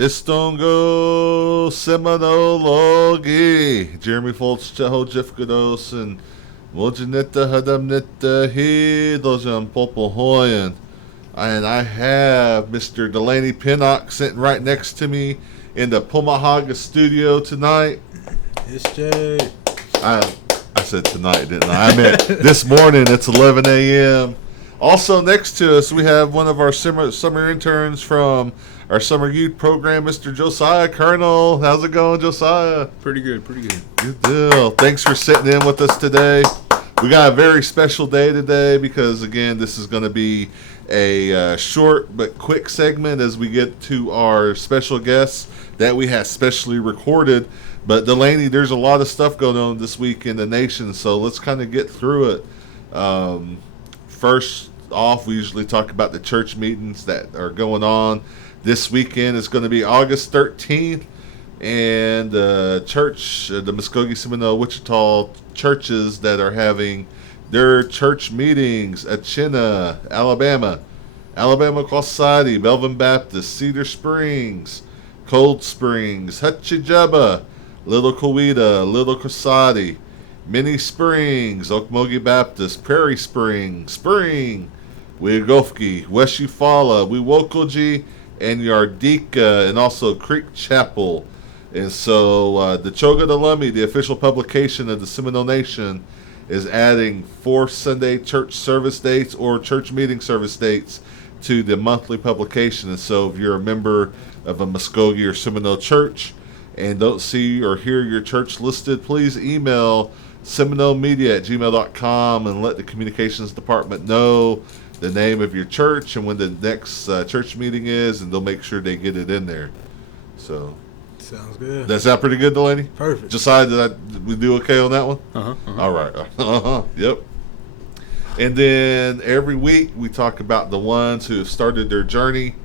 Istongo Seminologi. Jeremy Foltz, Cheho Jeff Gados, and Mojanita Hadamnita He Dojam Popohoyan. And I have Mr. Delaney Pinnock sitting right next to me in the Pomahaga studio tonight. Yes, Jay. I said tonight, didn't I? I meant this morning. It's 11 a.m. Also next to us, we have one of our summer interns from our summer youth program, Mr. Josiah Colonel. How's it going, Josiah? Pretty good. Good deal. Thanks for sitting in with us today. We got a very special day today because, again, this is going to be a short but quick segment as we get to our special guests that we have specially recorded. But, Delaney, there's a lot of stuff going on this week in the nation, so let's kind of get through it. First off, we usually talk about the church meetings that are going on. This weekend is going to be August 13th, and the Muskogee, Seminole, Wichita churches that are having their church meetings at Chena, Alabama Society, Belvin Baptist, Cedar Springs, Cold Springs, Hutchijeba, Little Coweta, Little Cosati, Mini Springs, Okmulgee Baptist, Prairie Spring, Weagofki, West Eufaula, Wewokoji, and Yardika, and also Creek Chapel. And so the Choga de Lummi, the official publication of the Seminole Nation, is adding 4 Sunday church service dates or church meeting service dates to the monthly publication. And so if you're a member of a Muskogee or Seminole church and don't see or hear your church listed, please email seminolemedia@gmail.com and let the communications department know the name of your church and when the next church meeting is, and they'll make sure they get it in there. So, sounds good. That sound pretty good, Delaney? Perfect. Did we do okay on that one? All right. Yep. And then every week we talk about the ones who have started their journey.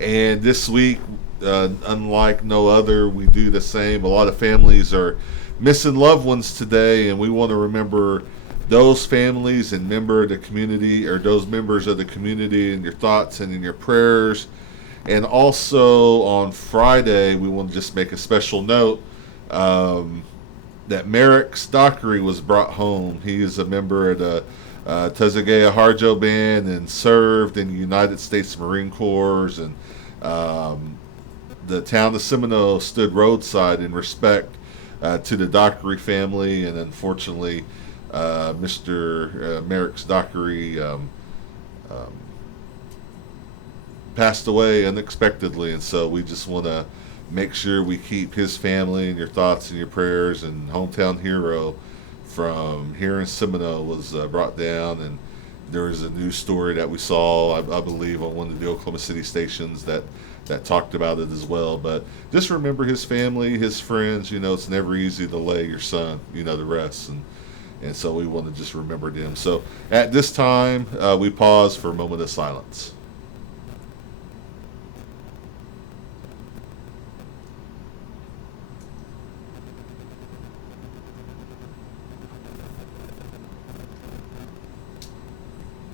And this week, unlike no other, we do the same. A lot of families are missing loved ones today, and we want to remember those families and those members of the community in your thoughts and in your prayers. And also on Friday, we want to just make a special note that Merrick Stockery was brought home. He is a member of the Tazagea Harjo Band and served in the United States Marine Corps. And the town of Seminole stood roadside in respect to the Dockery family. And unfortunately, Mr. Merrick Stockery passed away unexpectedly, and so we just want to make sure we keep his family in your thoughts and your prayers. And hometown hero from here in Seminole was brought down, and there was a news story that we saw, I believe, on one of the Oklahoma City stations that talked about it as well. But just remember his family, his friends. It's never easy to lay your son, the rest, and so we want to just remember them. So at this time, we pause for a moment of silence.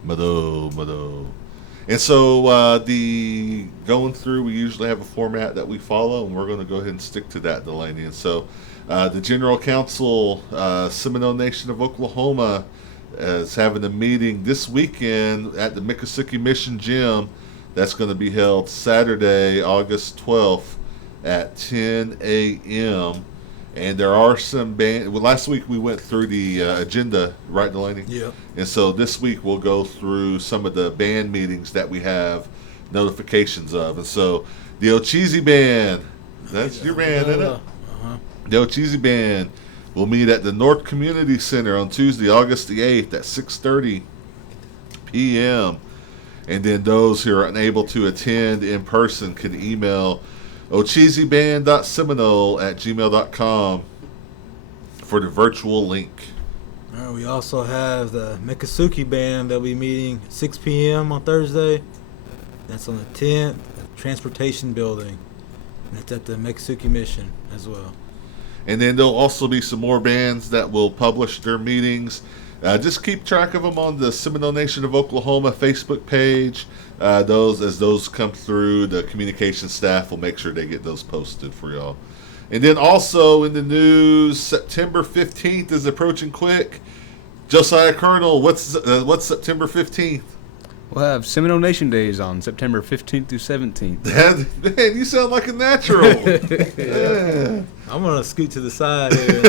Mado. And so the going through, we usually have a format that we follow, and we're going to go ahead and stick to that, Delaney. And so the General Council, Seminole Nation of Oklahoma, is having a meeting this weekend at the Miccosukee Mission Gym. That's going to be held Saturday, August 12th at 10 a.m. And there are some last week we went through the agenda, right, Delaney? Yeah. And so this week we'll go through some of the band meetings that we have notifications of. And so the Ocheezy Band, that's your band, isn't it? Uh-huh. The Ocheezy Band will meet at the North Community Center on Tuesday, August the 8th at 6:30 p.m. And then those who are unable to attend in person can email ocheezyband.seminole@gmail.com for the virtual link. All right, we also have the Miccosukee Band that will be meeting 6 p.m. on Thursday. That's on the 10th, Transportation Building. And that's at the Miccosukee Mission as well. And then there'll also be some more bands that will publish their meetings. Just keep track of them on the Seminole Nation of Oklahoma Facebook page. Those come through, the communication staff will make sure they get those posted for y'all. And then also in the news, September 15th is approaching quick. Josiah Colonel, what's September 15th? We'll have Seminole Nation Days on September 15th through 17th. Man, you sound like a natural. Yeah. I'm going to scoot to the side here.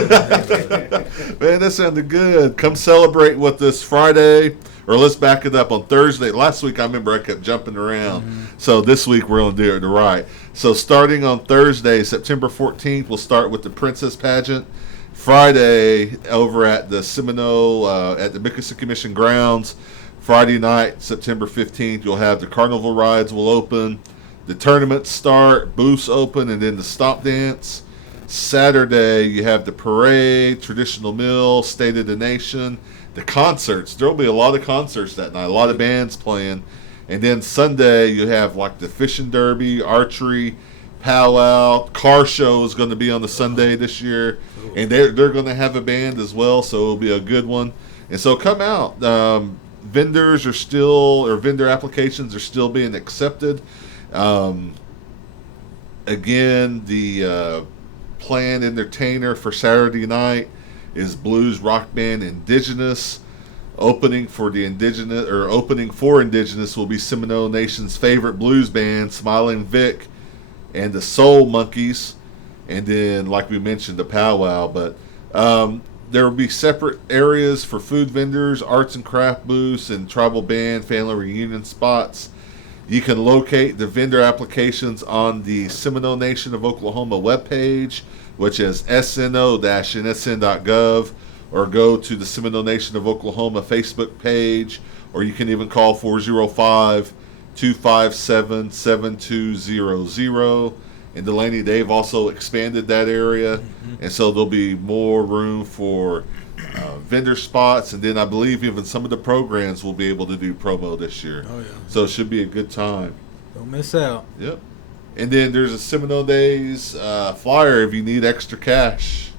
Man, that sounded good. Come celebrate with us Friday, or let's back it up on Thursday. Last week, I remember I kept jumping around. Mm-hmm. So this week, we're going to do it right. So starting on Thursday, September 14th, we'll start with the Princess Pageant. Friday, over at the Seminole, at the Miccosukee Mission grounds. Friday night, September 15th, you'll have the carnival rides will open, the tournaments start, booths open, and then the stop dance. Saturday, you have the parade, traditional meal, State of the Nation, the concerts. There will be a lot of concerts that night, a lot of bands playing. And then Sunday, you have like the fishing derby, archery, powwow, car show is going to be on the Sunday this year. And they're going to have a band as well, so it'll be a good one. And so come out. Vendors are still, or vendor applications are still being accepted. Again, the planned entertainer for Saturday night is blues rock band Indigenous. Opening for Indigenous will be Seminole Nation's favorite blues band, Smiling Vic, and the Soul Monkeys. And then, like we mentioned, the powwow. But there will be separate areas for food vendors, arts and craft booths, and tribal band family reunion spots. You can locate the vendor applications on the Seminole Nation of Oklahoma webpage, which is sno-nsn.gov, or go to the Seminole Nation of Oklahoma Facebook page, or you can even call 405-257-7200. And Delaney, they've also expanded that area, and so there'll be more room for vendor spots, and then I believe even some of the programs will be able to do promo this year. Oh, yeah. So it should be a good time. Don't miss out. Yep. And then there's a Seminole Days flyer if you need extra cash.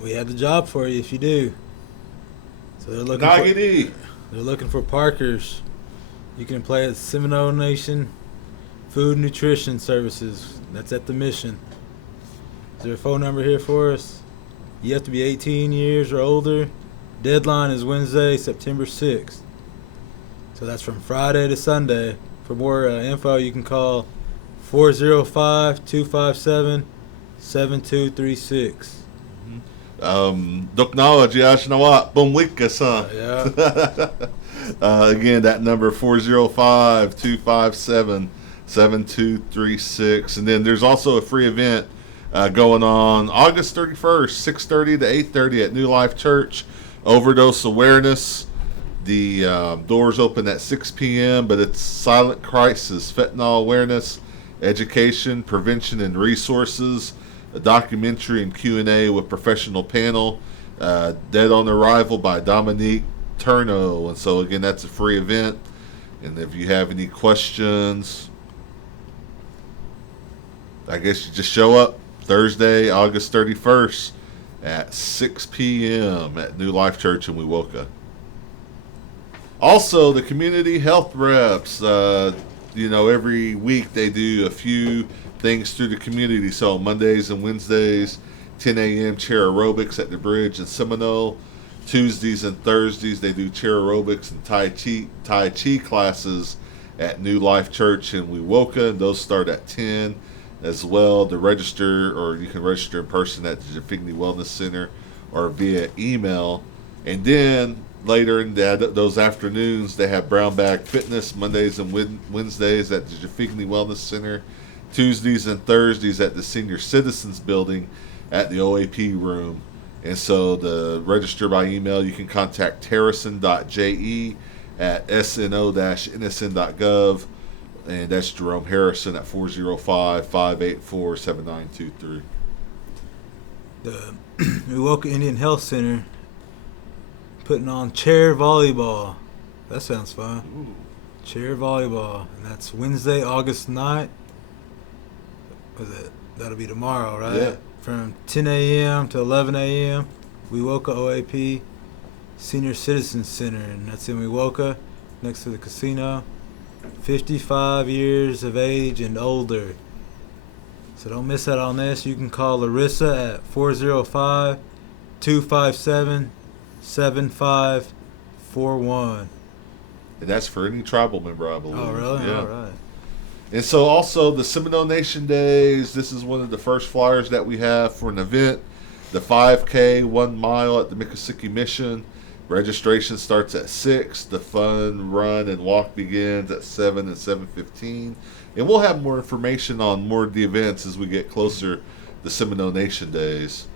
We have the job for you if you do. So they're looking for parkers. You can play at Seminole Nation Food Nutrition Services. That's at the Mission. Is there a phone number here for us? You have to be 18 years or older. Deadline is Wednesday, September 6th. So that's from Friday to Sunday. For more info, you can call 405-257-7236. Doknawa Jiashnawa Bumwika son. Yeah. Again, that number 405-257-7236. And then there's also a free event going on August 31st, 6:30 to 8:30 at New Life Church. Overdose awareness. The doors open at 6 p.m., but it's silent crisis, fentanyl awareness, education, prevention, and resources. A documentary and Q&A with professional panel. Dead on Arrival by Dominique Turno. And so, again, that's a free event. And if you have any questions, I guess you just show up Thursday, August 31st at 6 p.m. at New Life Church in Wewoka. Also, the community health reps, every week they do a few things through the community. So Mondays and Wednesdays, 10 a.m. chair aerobics at the bridge in Seminole. Tuesdays and Thursdays they do chair aerobics and Tai Chi classes at New Life Church in Wewoka, and those start at 10 as well. To register, or you can register in person at the Jafigny Wellness Center or via email. And then later in those afternoons, they have Brown Bag Fitness Mondays and Wednesdays at the Jafigny Wellness Center. Tuesdays and Thursdays at the Senior Citizens Building at the OAP room. And so to register by email, you can contact terrison.je at sno-nsn.gov. And that's Jerome Harrison at 405-584-7923. The Wewoka Indian Health Center putting on chair volleyball. That sounds fun. Ooh. Chair volleyball. And that's Wednesday, August 9th. That'll be tomorrow, right? Yeah. From 10 a.m. to 11 a.m. Wewoka OAP. Senior Citizen Center, and that's in Wewoka, next to the casino. 55 years of age and older. So don't miss out on this. You can call Larissa at 405-257-7541. And that's for any tribal member, I believe. Oh, really? Yeah. All right. And so also the Seminole Nation Days, this is one of the first flyers that we have for an event. The 5K, 1 mile at the Miccosukee Mission. Registration starts at 6. The fun run and walk begins at 7 and 7:15. And we'll have more information on more of the events as we get closer to Seminole Nation Days.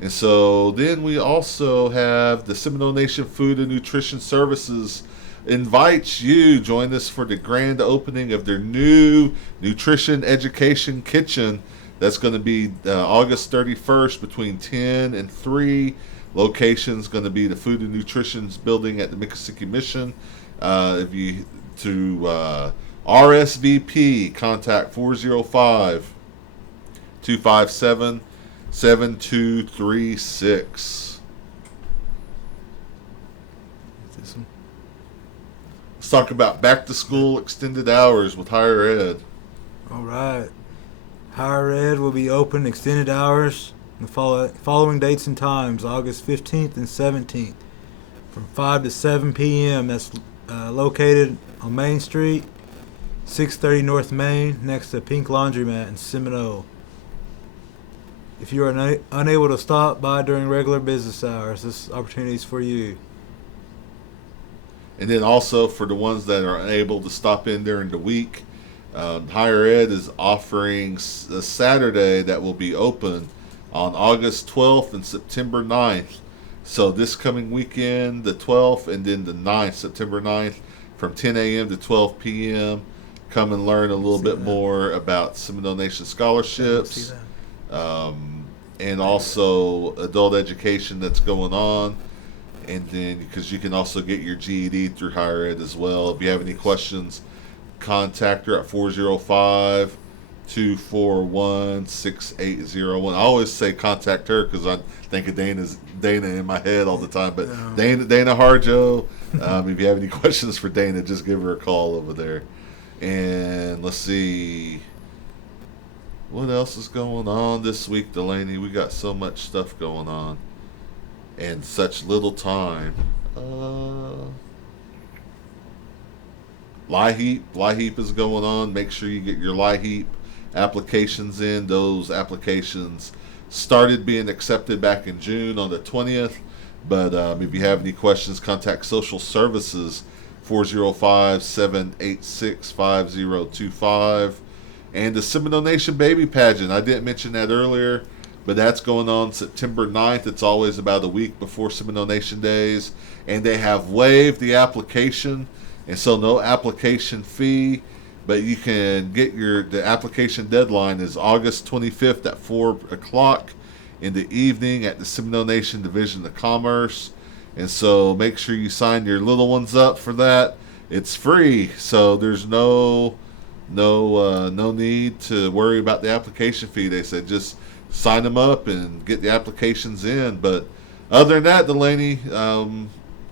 And so then we also have the Seminole Nation Food and Nutrition Services invites you join us for the grand opening of their new nutrition education kitchen. That's going to be August 31st between 10 and 3. Location's going to be the Food and Nutrition building at the Miccosukee Mission. If you to RSVP, contact 405-257-7236. Let's talk about back to school extended hours with higher ed. All right. Higher ed will be open extended hours the following dates and times: August 15th and 17th from 5 to 7 p.m. That's located on Main Street, 630 North Main, next to Pink Laundromat in Seminole. If you are unable to stop by during regular business hours, this opportunity is for you. And then also for the ones that are unable to stop in during the week, Higher Ed is offering a Saturday that will be open on August 12th and September 9th. So this coming weekend, the 12th, and then the 9th, September 9th, from 10 a.m. to 12 p.m. Come and learn a little bit more about Seminole Nation scholarships, and also adult education that's going on. And then, because you can also get your GED through Higher Ed as well. If you have any questions, contact her at 405-241-6801. I always say contact her because I think of Dana in my head all the time. But Dana Harjo, if you have any questions for Dana, just give her a call over there. And let's see. What else is going on this week, Delaney? We got so much stuff going on. And such little time. LIHEAP is going on. Make sure you get your LIHEAP applications in. Those applications started being accepted back in June on the 20th. But if you have any questions, contact Social Services 405-786-5025. And the Seminole Nation Baby Pageant. I didn't mention that earlier, but that's going on September 9th. It's always about a week before Seminole Nation Days. And they have waived the application. And so no application fee. But you can get the application deadline is August 25th at 4 o'clock in the evening at the Seminole Nation Division of Commerce. And so make sure you sign your little ones up for that. It's free. So there's no need to worry about the application fee. They said just sign them up and get the applications in. But other than that, Delaney,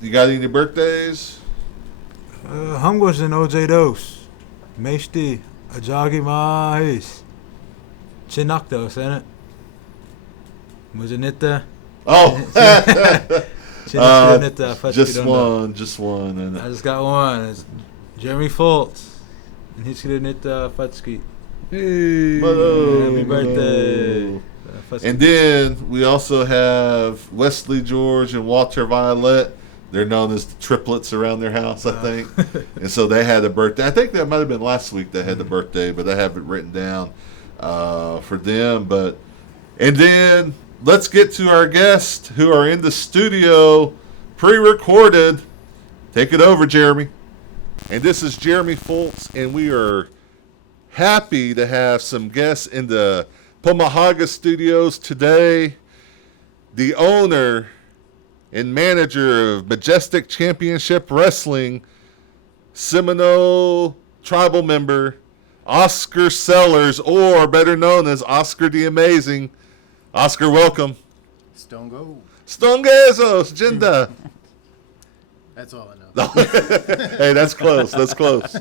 you got any birthdays? Hangos and OJ Dos. Meshti Ajagi Mahis. Chinakdos, ain't it? Mujanita. Oh! Just one. And I just got one. It's Jeremy Fultz. And he's going to Fatski. Hey, happy birthday. And then we also have Wesley George and Walter Violet. They're known as the triplets around their house, I think. And so they had a birthday. I think that might have been last week they had the birthday, but I have it written down for them. And then let's get to our guests who are in the studio, pre-recorded. Take it over, Jeremy. And this is Jeremy Fultz, and we are happy to have some guests in the Pomahaga studios today. The owner and manager of Majestic Championship Wrestling, Seminole tribal member, Oscar Sellers, or better known as Oscar the Amazing. Oscar, welcome. Stongo. Stongesos, Jinda. That's all I know. Hey, that's close. That's close.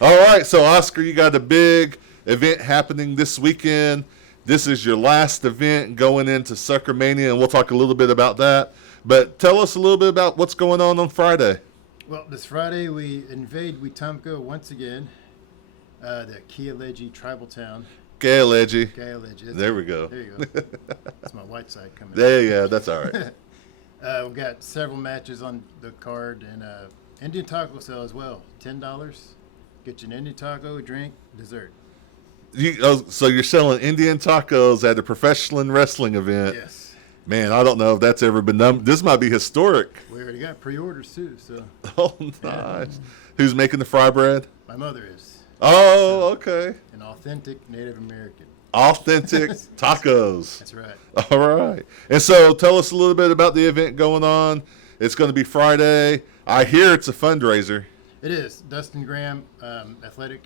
All right, so Oscar, you got a big event happening this weekend. This is your last event going into Suckermania, and we'll talk a little bit about that. But tell us a little bit about what's going on Friday. Well, this Friday we invade Wetumpka once again, the Kialeji tribal town. Kialeji. Kialeji. There we go. There you go. That's my white side coming. Yeah, that's all right. We've got several matches on the card, and Indian taco sale as well. $10. Get you an Indian taco, drink, dessert. So you're selling Indian tacos at a professional wrestling event. Yes. Man, I don't know if that's ever been done. This might be historic. We already got pre-orders too. So. Oh, nice. Who's making the fry bread? My mother is. Oh, okay. An authentic Native American. Authentic tacos. That's right. All right. And so tell us a little bit about the event going on. It's going to be Friday. I hear it's a fundraiser. It is. Dustin Graham Athletic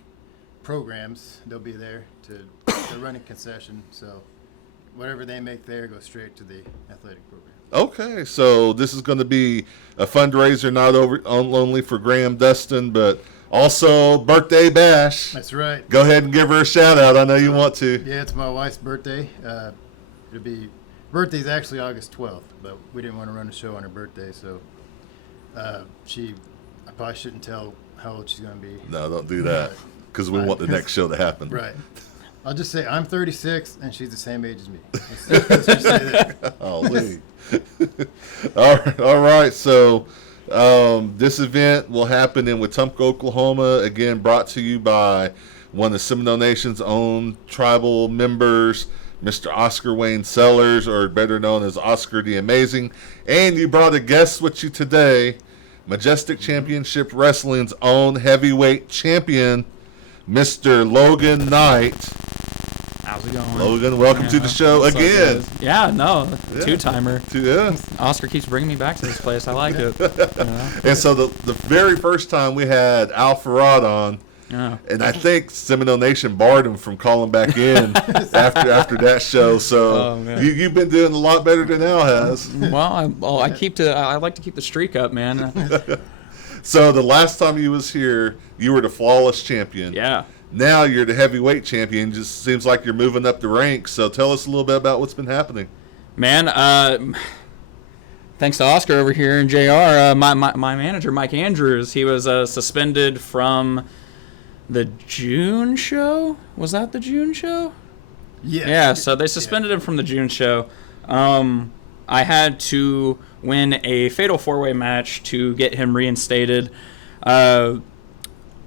Programs, they'll be there. They're running concession, so whatever they make there goes straight to the athletic program. Okay, so this is going to be a fundraiser not only for Graham Dustin, but also birthday bash. That's right. Go ahead and give her a shout out. I know you want to. Yeah, it's my wife's birthday. Birthday's actually August 12th, but we didn't want to run a show on her birthday, so I probably shouldn't tell how old she's going to be. No, don't do that, because we want the next show to happen. Right. I'll just say I'm 36 and she's the same age as me. Let's just say that. Oh, Lee. All right. So this event will happen in Wetumpka, Oklahoma. Again, brought to you by one of the Seminole Nation's own tribal members, Mr. Oscar Wayne Sellers, or better known as Oscar the Amazing. And you brought a guest with you today, Majestic Championship Wrestling's own heavyweight champion, Mr. Logan Knight. How's it going? Logan, welcome to the show What's up, again. guys? Yeah, no, Yeah. two-timer. Yeah. Oscar keeps bringing me back to this place. I like it. And so the very first time we had Al Farad on, Yeah. and I think Seminole Nation barred him from calling back in after that show. So Oh, man. you've been doing a lot better than Al has. Well, I like to keep the streak up, man. So the last time you was here, you were the flawless champion. Yeah. Now you're the heavyweight champion. Just seems like you're moving up the ranks. So tell us a little bit about what's been happening. Man, thanks to Oscar over here and JR, my manager, Mike Andrews, he was suspended from the June show. Was that the June show? Yes. Yeah, so they suspended him from the June show. I had to win a fatal four-way match to get him reinstated.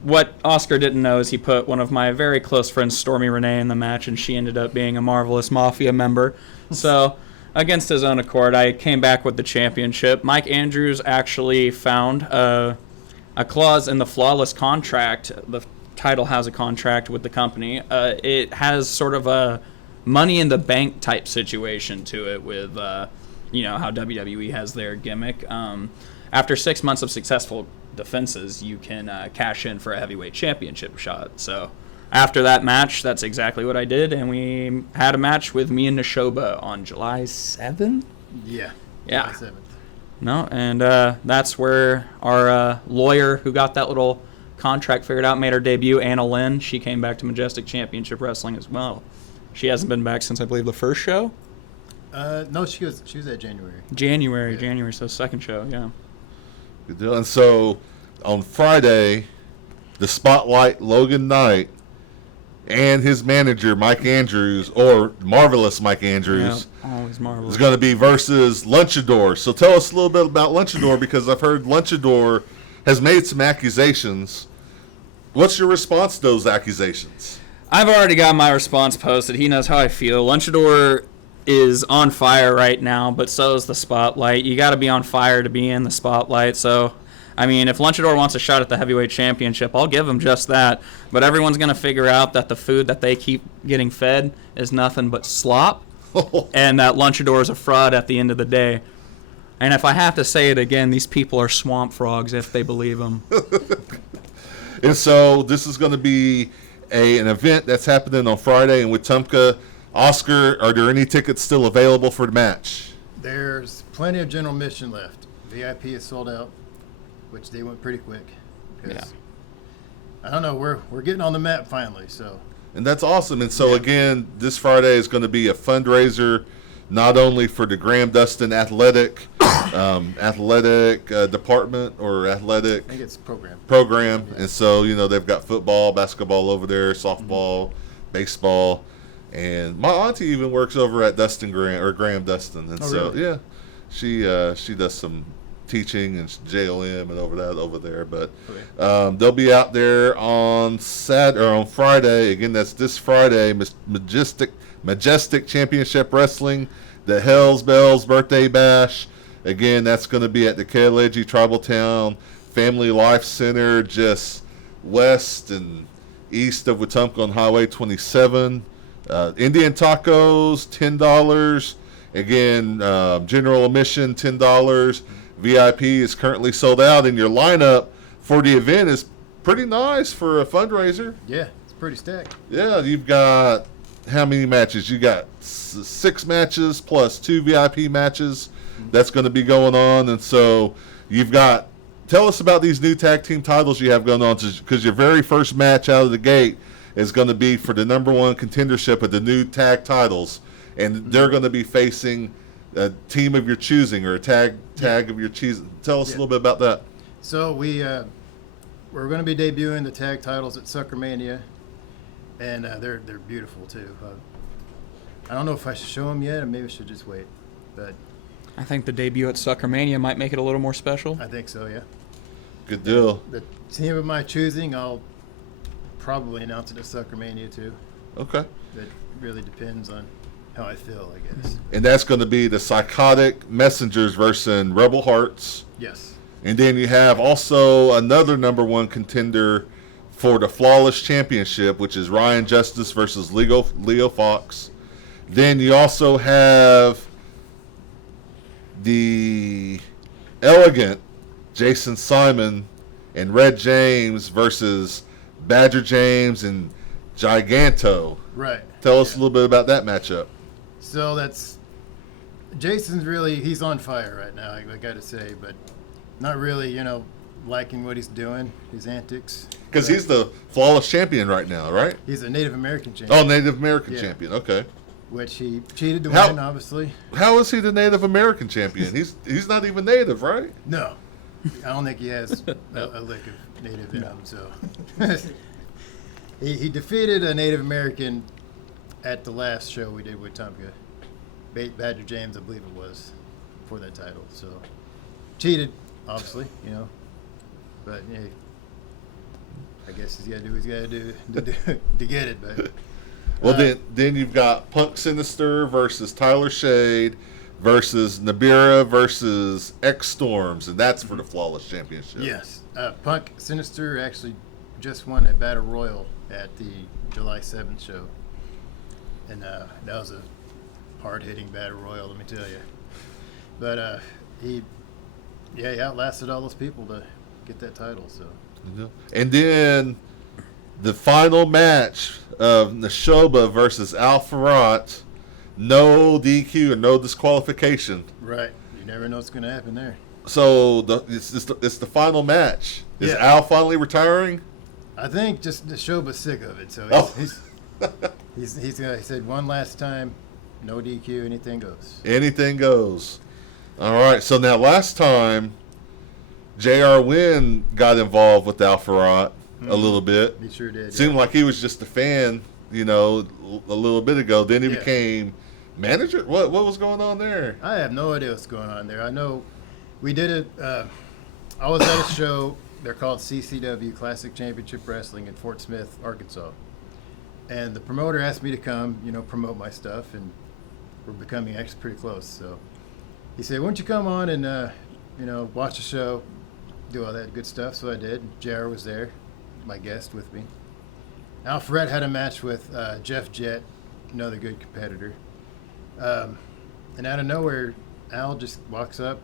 What Oscar didn't know is he put one of my very close friends, Stormy Renee, in the match, and she ended up being a Marvelous Mafia member. So, against his own accord, I came back with the championship. Mike Andrews actually found a clause in the Flawless contract. The title has a contract with the company. It has sort of a money in the bank type situation to it with, how WWE has their gimmick. After 6 months of successful defenses, you can cash in for a heavyweight championship shot. So after that match, that's exactly what I did, and we had a match with me and Neshoba on July 7th? Yeah. Yeah. July 7th. No, and that's where our lawyer who got that little contract figured out made her debut, Anna Lynn. She came back to Majestic Championship Wrestling as well. She hasn't been back since, I believe, the first show? No, she was at January. January, so second show, yeah. Good deal. And so on Friday, the Spotlight Logan Knight and his manager, Mike Andrews, or Marvelous Mike Andrews, Yeah, always marvelous. is going to be versus Lunchador. So tell us a little bit about Lunchador, because I've heard Lunchador has made some accusations. What's your response to those accusations? I've already got my response posted. He knows how I feel. Lunchador is on fire right now, but so is the Spotlight. You got to be on fire to be in the Spotlight. So, I mean, if Lunchador wants a shot at the heavyweight championship, I'll give him just that. But everyone's going to figure out that the food that they keep getting fed is nothing but slop, and that Lunchador is a fraud at the end of the day. And if I have to say it again, these people are swamp frogs if they believe them. And so this is going to be an event that's happening on Friday in Wetumpka. Oscar, are there any tickets still available for the match? There's plenty of general admission left. VIP is sold out. which they went pretty quick. 'Cause, Yeah. I don't know. We're getting on the map finally. So And that's awesome. And so, again, this Friday is going to be a fundraiser not only for the Graham Dustin athletic department or athletic I think it's program. Yeah. And so, they've got football, basketball over there, softball, baseball. And my auntie even works over at Graham Dustin. And Really? she does some teaching and JOM and over there. But Okay. they'll be out there on Friday. Again, that's this Friday. Majestic Championship Wrestling, the Hells Bells Birthday Bash. Again, that's going to be at the Kaleji Tribal Town Family Life Center, just west and east of Wetumpka on Highway 27. Indian tacos, $10. Again, general admission, $10. VIP is currently sold out, and your lineup for the event is pretty nice for a fundraiser. Yeah, it's pretty stacked. Yeah, you've got how many matches? You got 6 matches plus 2 VIP matches. That's going to be going on, and so you've got. Tell us about these new tag team titles you have going on, because your very first match out of the gate is going to be for the number 1 contendership of the new tag titles, and they're going to be facing a team of your choosing or a tag of your choosing. Tell us a little bit about that. So we're going to be debuting the tag titles at Suckermania, and they're beautiful too. I don't know if I should show them yet, or maybe I should just wait. But I think the debut at Suckermania might make it a little more special. I think so, yeah. Good deal. The team of my choosing, I'll probably announce it at Suckermania too. Okay. That really depends on how I feel, I guess. And that's going to be the Psychotic Messengers versus Rebel Hearts. Yes. And then you have also another number 1 contender for the Flawless Championship, which is Ryan Justice versus Leo Fox. Then you also have the Elegant Jason Simon and Red James versus Badger James and Giganto. Right. Tell us a little bit about that matchup. So Jason's he's on fire right now, I got to say, but not really, liking what he's doing, his antics. Because he's the Flawless Champion right now, right? He's a Native American champion. Oh, Native American Yeah. Champion. Okay. Which he cheated to How- win, obviously. How is he the Native American Champion? He's not even Native, right? No. I don't think he has a lick of Native in him, so. he defeated a Native American at the last show we did with Wetumpka. Badger James, I believe it was, for that title. So, cheated, obviously, But, yeah, I guess he's got to do what he's got to do to get it. But Well, then you've got Punk Sinister versus Tyler Shade versus Nabira versus X Storms, and that's for the Flawless Championship. yes, Punk Sinister actually just won a Battle Royal at the July 7th show. And that was a hard-hitting Battle Royal, let me tell you. But he outlasted all those people to get that title. So And then the final match of Neshoba versus Al Farad, no DQ and no disqualification. right, you never know what's going to happen there. So it's the final match. Is Yeah. Al finally retiring? I think just the show was sick of it, so Oh. he said one last time, no DQ, anything goes. Anything goes. All right. So now last time, J.R. Wynn got involved with Al Farad a little bit. He sure did. Seemed like he was just a fan, a little bit ago. Then he Yeah. became manager. What was going on there? I have no idea what's going on there. I know we did it. I was at a show. They're called CCW, Classic Championship Wrestling, in Fort Smith, Arkansas. And the promoter asked me to come, promote my stuff, and we're becoming actually pretty close. So he said, "Why don't you come on and, watch the show, do all that good stuff?" So I did. JR was there, my guest with me. Alfred had a match with Jeff Jett, another good competitor. And out of nowhere, Al just walks up,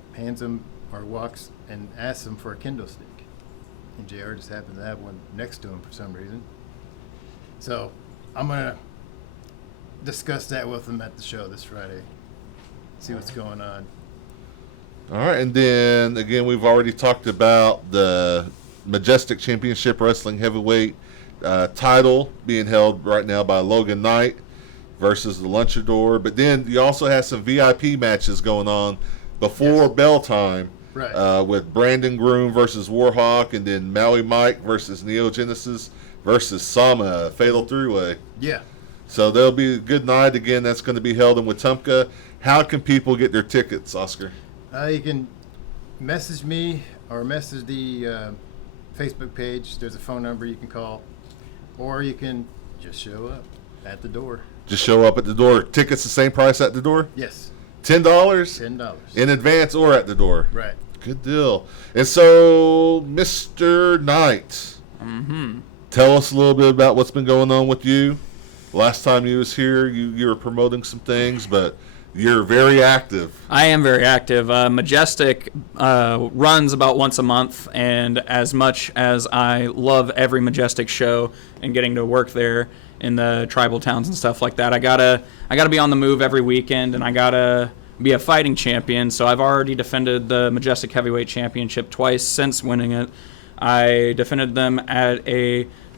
walks and asks him for a kendo stick. And JR just happened to have one next to him for some reason. So I'm going to discuss that with him at the show this Friday. See what's going on. All right, and then again, we've already talked about the Majestic Championship Wrestling Heavyweight title being held right now by Logan Knight versus the Lunchador. But then you also have some VIP matches going on before bell time, Right. with Brandon Groom versus Warhawk, and then Maui Mike versus Neo Genesis versus Sama, Fatal Three-Way. Yeah. So there'll be a good night. Again, that's going to be held in Wetumpka. How can people get their tickets, Oscar? You can message me or message the Facebook page. There's a phone number you can call, or you can just show up at the door. Just show up at the door. Tickets the same price at the door? Yes, $10? $10. In advance or at the door? Right. Good deal. And so, Mr. Knight, tell us a little bit about what's been going on with you. Last time you was here, you were promoting some things, but you're very active. I am very active. Majestic runs about once a month, and as much as I love every Majestic show and getting to work there in the tribal towns and stuff like that, I gotta be on the move every weekend, and I gotta be a fighting champion. So I've already defended the Majestic Heavyweight Championship twice since winning it. I defended them at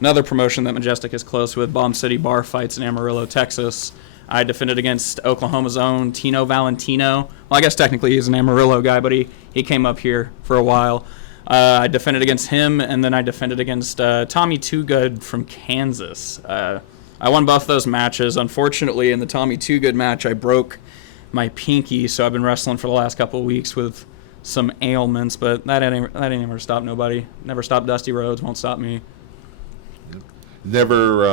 another promotion that Majestic is close with, Bomb City Bar Fights in Amarillo, Texas. I defended against Oklahoma's own Tino Valentino. Well, I guess technically he's an Amarillo guy, but he came up here for a while. I defended against him, and then I defended against Tommy Too Good from Kansas. I won both those matches. Unfortunately, in the Tommy Too Good match, I broke my pinky, so I've been wrestling for the last couple of weeks with some ailments, but that ain't ever stopped nobody. Never stopped Dusty Rhodes, won't stop me. Never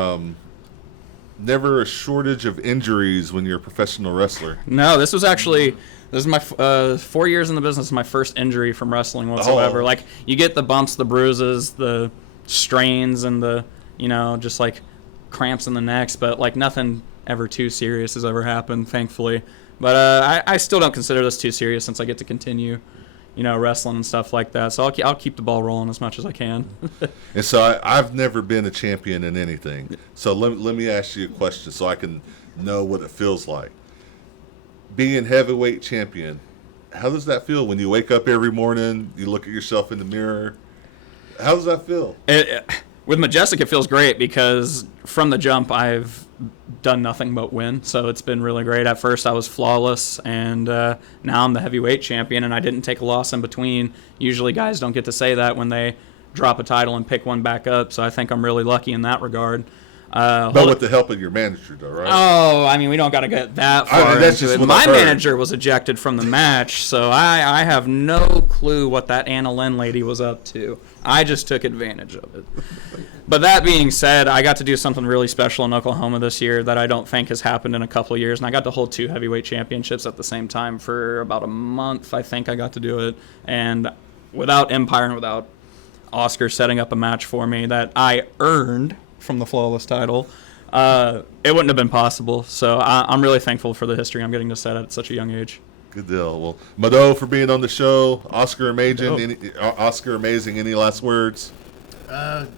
a shortage of injuries when you're a professional wrestler. No, this is my 4 years in the business, my first injury from wrestling whatsoever. Oh. Like, you get the bumps, the bruises, the strains, and the, just like cramps in the necks, but like nothing ever too serious has ever happened, thankfully. But I still don't consider this too serious since I get to continue, wrestling and stuff like that. So I'll keep the ball rolling as much as I can. And so I've never been a champion in anything. So let me ask you a question so I can know what it feels like. Being heavyweight champion, how does that feel when you wake up every morning, you look at yourself in the mirror? How does that feel? With Majestic, it feels great because from the jump, I've done nothing but win. So it's been really great. At first, I was flawless, and now I'm the heavyweight champion, and I didn't take a loss in between. Usually guys don't get to say that when they drop a title and pick one back up, so I think I'm really lucky in that regard. But with the help of your manager, though, right? Oh, I mean, we don't got to get that far that's into just it. what My I've heard. manager was ejected from the match, so I have no clue what that Anna Lynn lady was up to. I just took advantage of it. But that being said, I got to do something really special in Oklahoma this year that I don't think has happened in a couple of years, and I got to hold 2 heavyweight championships at the same time for about a month. I think I got to do it, and without Empire and without Oscar setting up a match for me that I earned from the Flawless title, it wouldn't have been possible. So I'm really thankful for the history I'm getting to set at such a young age. Good deal. Well, Mado for being on the show. Oscar amazing. Any last words?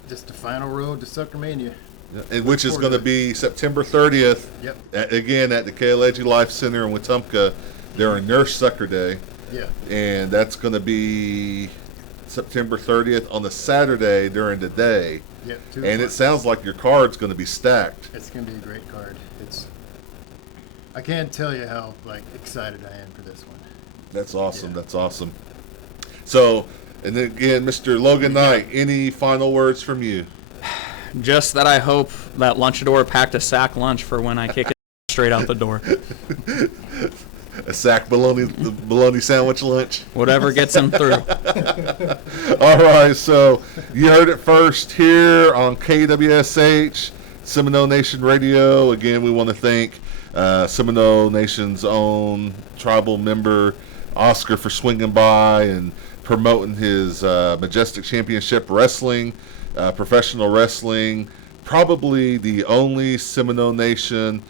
Just the final road to Suckermania. And which is going to be September 30th. Yep. Again at the Kaleji Life Center in Wetumpka. They're on Nurse Sucker Day. Yeah. And that's going to be September 30th on the Saturday during the day. Yep. And it sounds like your card's going to be stacked. It's going to be a great card. I can't tell you how excited I am for this one. That's awesome. Yeah. That's awesome. So, and then again, Mr. Logan Knight, any final words from you? Just that I hope that Lunchador packed a sack lunch for when I kick it straight out the door. A sack bologna sandwich lunch. Whatever gets him through. All right, so you heard it first here on KWSH, Seminole Nation Radio. Again, we want to thank Seminole Nation's own tribal member, Oscar, for swinging by and promoting his Majestic Championship Wrestling, professional wrestling, probably the only Seminole Nation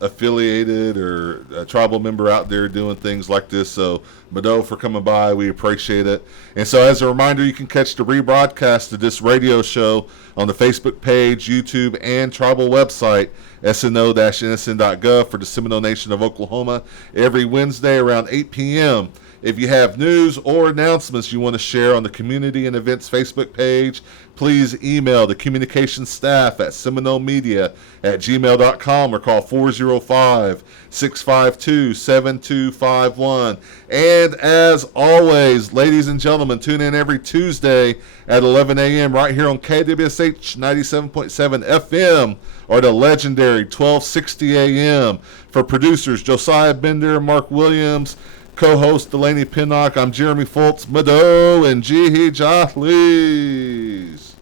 affiliated or a tribal member out there doing things like this. So, Mado, for coming by, we appreciate it. And so, as a reminder, you can catch the rebroadcast of this radio show on the Facebook page, YouTube, and tribal website, sno-nsn.gov, for the Seminole Nation of Oklahoma every Wednesday around 8 p.m. If you have news or announcements you want to share on the Community and Events Facebook page, please email the communications staff at seminolemedia@gmail.com or call 405-652-7251. And as always, ladies and gentlemen, tune in every Tuesday at 11 a.m. right here on KWSH 97.7 FM or the legendary 1260 a.m. For producers Josiah Bender and Mark Williams, co-host Delaney Pinnock, I'm Jeremy Fultz, Mado, and Jihi Jahlees.